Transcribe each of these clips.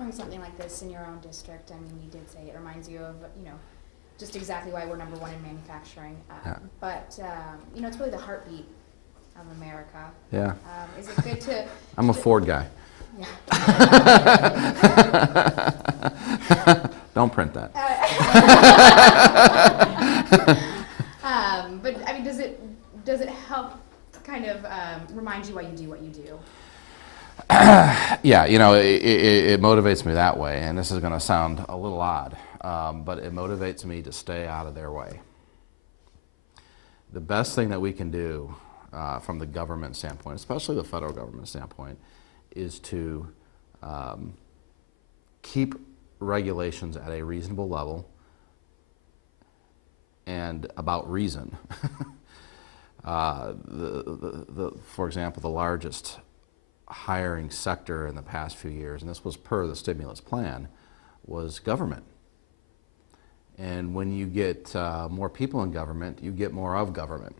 touring something like this in your own district, I mean, you did say it reminds you of, just exactly why we're number one in manufacturing. But, it's really the heartbeat of America. Yeah. Is it good to... I'm a Ford guy. Yeah. Don't print that. But I mean, does it help kind of remind you why you do what you do? Yeah, it motivates me that way, and this is going to sound a little odd, but it motivates me to stay out of their way. The best thing that we can do from the government standpoint, especially the federal government standpoint, is to keep regulations at a reasonable level and about reason. For example, the largest hiring sector in the past few years, and this was per the stimulus plan, was government. And when you get more people in government, you get more of government.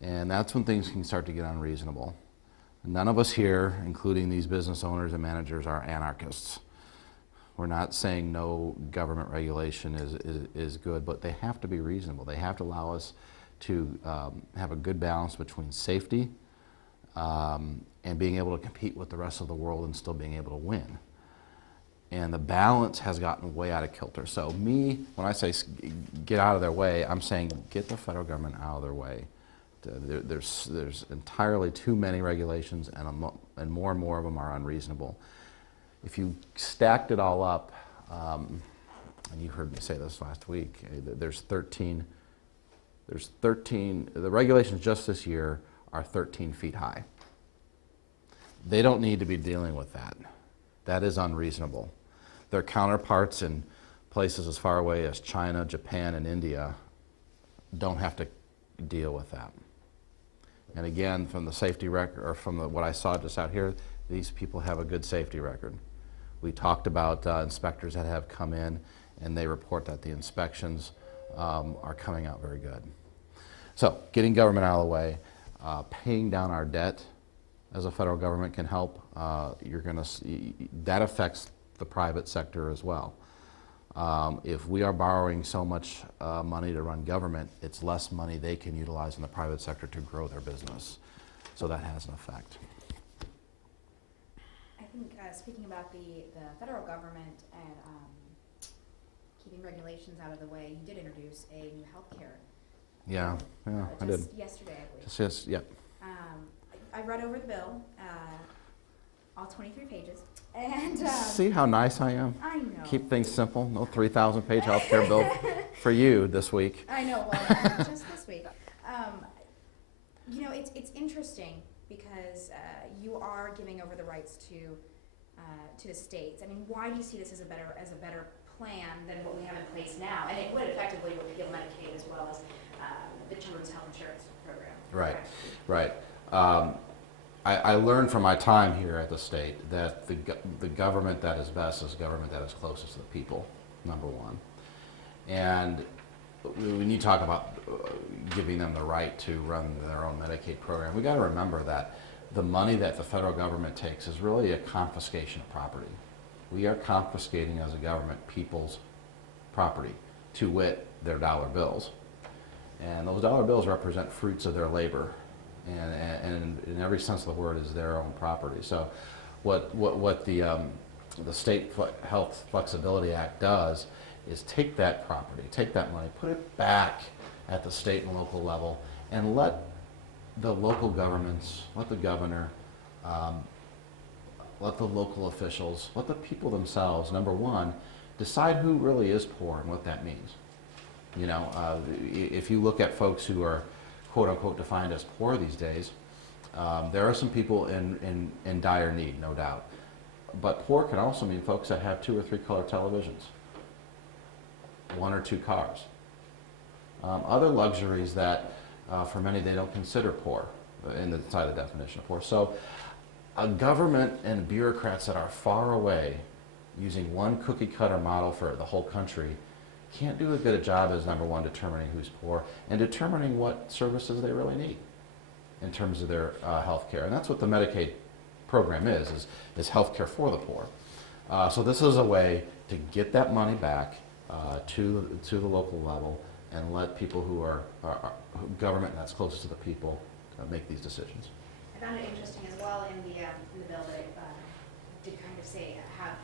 And that's when things can start to get unreasonable. None of us here, including these business owners and managers, are anarchists. We're not saying no government regulation is good, but they have to be reasonable. They have to allow us to have a good balance between safety and being able to compete with the rest of the world and still being able to win. And the balance has gotten way out of kilter. So when I say get out of their way, I'm saying get the federal government out of their way. There's entirely too many regulations, and more of them are unreasonable. If you stacked it all up, and you heard me say this last week, the regulations just this year are 13 feet high. They don't need to be dealing with that. That is unreasonable. Their counterparts in places as far away as China, Japan, and India don't have to deal with that. And again, from the safety record, or from what I saw just out here, these people have a good safety record. We talked about inspectors that have come in, and they report that the inspections are coming out very good. So, getting government out of the way, paying down our debt as a federal government can help. That affects the private sector as well. If we are borrowing so much money to run government, it's less money they can utilize in the private sector to grow their business. So that has an effect. I think speaking about the federal government and keeping regulations out of the way, you did introduce a new health care. Yeah, I did. Yesterday, I believe. Just, yep. I read over the bill, all 23 pages. And see how nice I am? I know. Keep things simple. No 3,000-page healthcare bill for you this week. I know. Well, just this week. It's interesting because you are giving over the rights to the states. I mean, why do you see this as a better plan than what we have in place now? And it would effectively repeal Medicaid as well as the Children's Health Insurance Program. Right. I learned from my time here at the state that the government that is best is government that is closest to the people, number one. And when you talk about giving them the right to run their own Medicaid program, we got to remember that the money that the federal government takes is really a confiscation of property. We are confiscating as a government people's property, to wit, their dollar bills. And those dollar bills represent fruits of their labor. And in every sense of the word is their own property. So what the State Health Flexibility Act does is take that property, take that money, put it back at the state and local level, and let the local governments, let the governor, let the local officials, let the people themselves, number one, decide who really is poor and what that means. If you look at folks who are quote unquote defined as poor these days, there are some people in dire need, no doubt. But poor can also mean folks that have 2 or 3 color televisions, 1 or 2 cars. Other luxuries that for many they don't consider poor inside the definition of poor. So a government and bureaucrats that are far away using one cookie cutter model for the whole country can't do as good a job as, number one, determining who's poor and determining what services they really need in terms of their health care. And that's what the Medicaid program is health care for the poor. So this is a way to get that money back to the local level and let people who are government that's closest to the people make these decisions. I found it interesting as well in the bill that it did kind of say have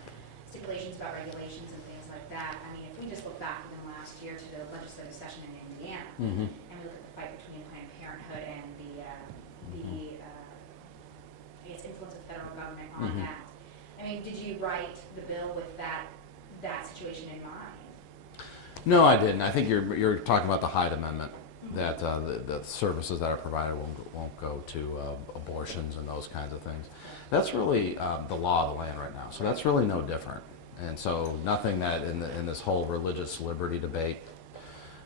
stipulations about regulations and things like that. I mean, if we just look back within last year to the legislative session in Indiana, Mm-hmm. and we look at the fight between Planned Parenthood and I guess influence of the federal government on Mhm. that. I mean, did you write the bill with that situation in mind? No, I didn't. I think you're talking about the Hyde Amendment, that the services that are provided won't go to abortions and those kinds of things. That's really the law of the land right now. So that's really no different. And so nothing that in this whole religious liberty debate,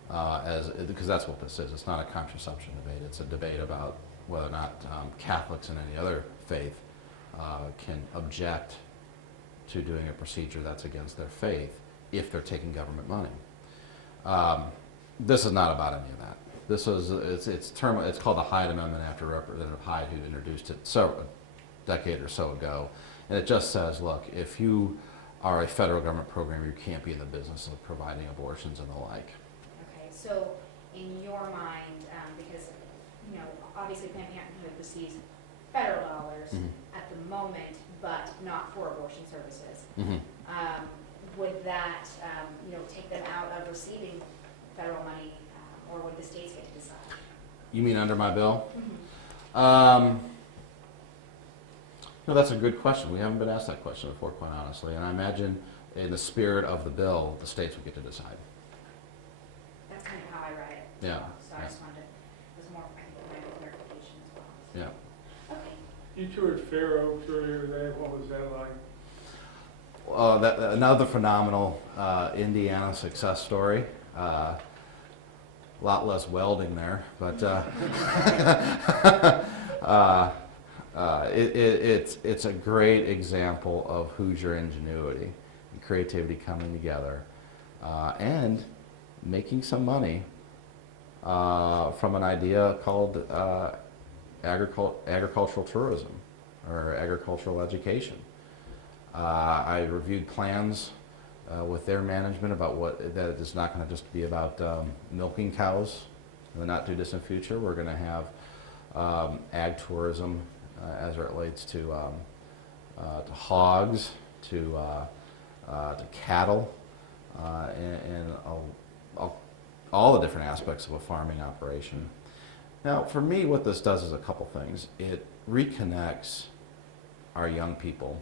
because that's what this is. It's not a contraception debate. It's a debate about whether or not Catholics and any other faith can object to doing a procedure that's against their faith if they're taking government money. This is not about any of that. This is it's called the Hyde Amendment after Representative Hyde, who introduced it a decade or so ago, and it just says, look, if you are a federal government program, you can't be in the business of providing abortions and the like. Okay, so in your mind, because obviously Planned Parenthood receives federal dollars at the moment, but not for abortion services. Mm-hmm. Would that take them out of receiving federal money, or would the states get to decide? You mean under my bill? Mm-hmm. No, that's a good question. We haven't been asked that question before, quite honestly. And I imagine in the spirit of the bill, the states would get to decide. That's kind of how I read it. Yeah. So I just wanted to, it was more, I think, a clarification as well. So. Yeah. Okay. You toured Fair Oaks earlier today. What was that like? Another phenomenal Indiana success story. A lot less welding there, but it's a great example of Hoosier ingenuity and creativity coming together and making some money from an idea called agricultural tourism or agricultural education. I reviewed plans with their management about that it's not going to just be about milking cows in the not too distant future. We're going to have ag tourism as it relates to hogs, to cattle, and all the different aspects of a farming operation. Now, for me, what this does is a couple things. It reconnects our young people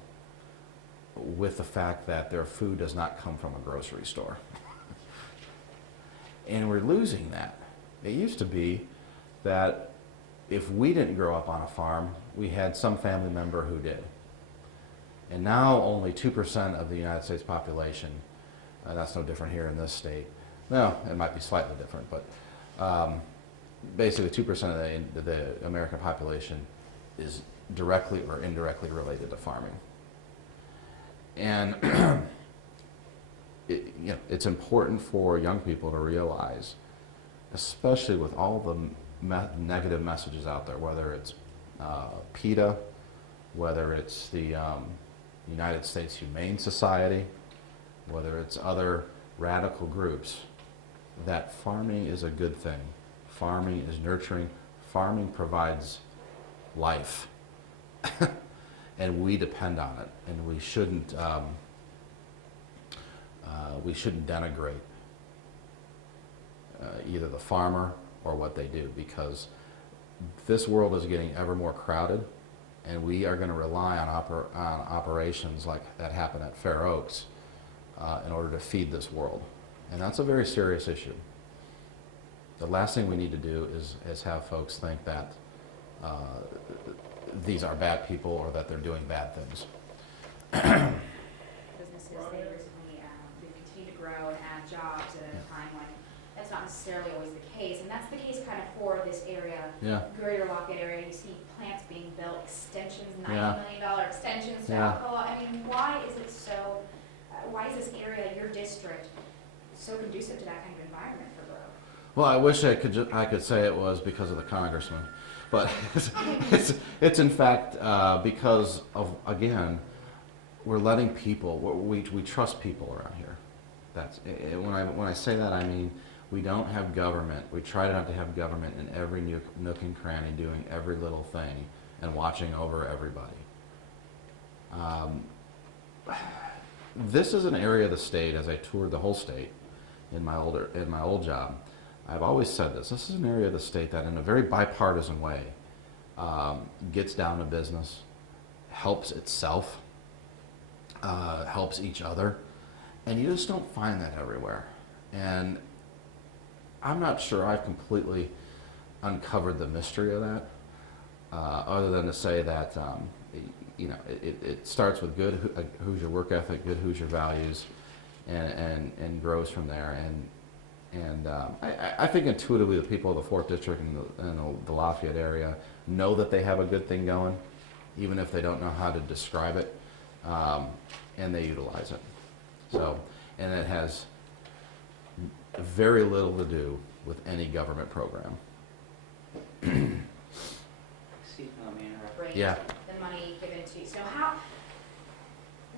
with the fact that their food does not come from a grocery store. And we're losing that. It used to be that if we didn't grow up on a farm, we had some family member who did. And now only 2% of the United States population, that's no different here in this state. No, it might be slightly different, but basically 2% of the American population is directly or indirectly related to farming. And it's important for young people to realize, especially with all the negative messages out there, whether it's PETA, whether it's the United States Humane Society, whether it's other radical groups, that farming is a good thing. Farming is nurturing. Farming provides life. And we depend on it, and we shouldn't denigrate either the farmer or what they do, because this world is getting ever more crowded, and we are going to rely on operations like that happen at Fair Oaks in order to feed this world, and that's a very serious issue. The last thing we need to do is have folks think that these are bad people or that they're doing bad things. Businesses, they recently continue to grow and add jobs at a time when that's not necessarily always the case. And that's the case kind of for this area, Greater Lafayette area. You see plants being built, extensions, $90 million extensions to Alcoa. I mean, why is it so, why is this area, your district, so conducive to that kind of environment for growth? Well, I wish I could say it was because of the congressman. But it's in fact because of, again, we're letting people, we trust people around here. That's, when I say that, I mean, we don't have government. We try not to have government in every nook and cranny doing every little thing and watching over everybody. This is an area of the state, as I toured the whole state in my old job, I've always said this. This is an area of the state that in a very bipartisan way gets down to business, helps itself, helps each other, and you just don't find that everywhere. And I'm not sure I've completely uncovered the mystery of that, other than to say that you know, it starts with good, who's your work ethic, good, who's your values, and grows from there. And I think intuitively the people of the 4th District and the Lafayette area know that they have a good thing going, even if they don't know how to describe it, and they utilize it. So, and it has very little to do with any government program. Excuse me, let me interrupt. Right? Yeah. The money given to, so how,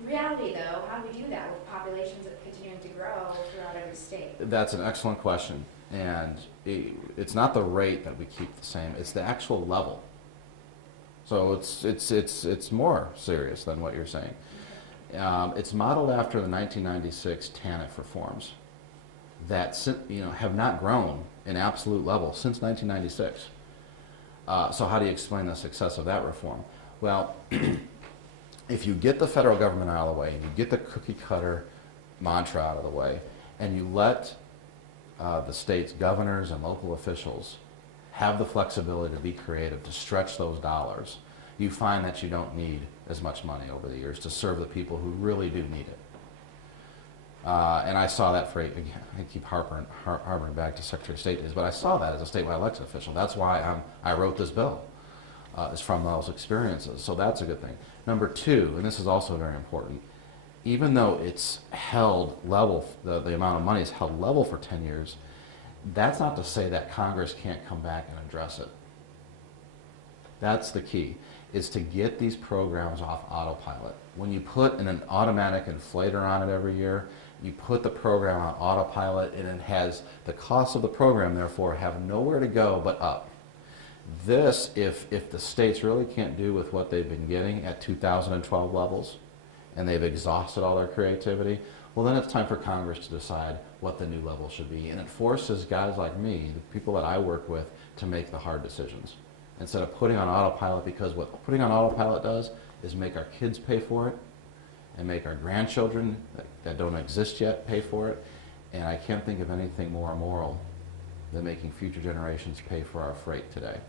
reality though, how do we do that with populations that are continuing to grow throughout every state? That's an excellent question, and it's not the rate that we keep the same; it's the actual level. So it's more serious than what you're saying. It's modeled after the 1996 TANF reforms that have not grown in absolute level since 1996. So how do you explain the success of that reform? Well, if you get the federal government out of the way, and you get the cookie cutter mantra out of the way, and you let the state's governors and local officials have the flexibility to be creative, to stretch those dollars, you find that you don't need as much money over the years to serve the people who really do need it. And I saw that for, again, I keep harping back to Secretary of State, but I saw that as a statewide elected official. That's why I wrote this bill, is from those experiences. So that's a good thing. Number two, and this is also very important, even though it's held level, the amount of money is held level for 10 years, that's not to say that Congress can't come back and address it. That's the key, is to get these programs off autopilot. When you put an automatic inflator on it every year, you put the program on autopilot, and it has the cost of the program, therefore, have nowhere to go but up. This, if the states really can't do with what they've been getting at 2012 levels, and they've exhausted all their creativity, well, then it's time for Congress to decide what the new level should be. And it forces guys like me, the people that I work with, to make the hard decisions instead of putting on autopilot, because what putting on autopilot does is make our kids pay for it and make our grandchildren that don't exist yet pay for it. And I can't think of anything more immoral than making future generations pay for our freight today.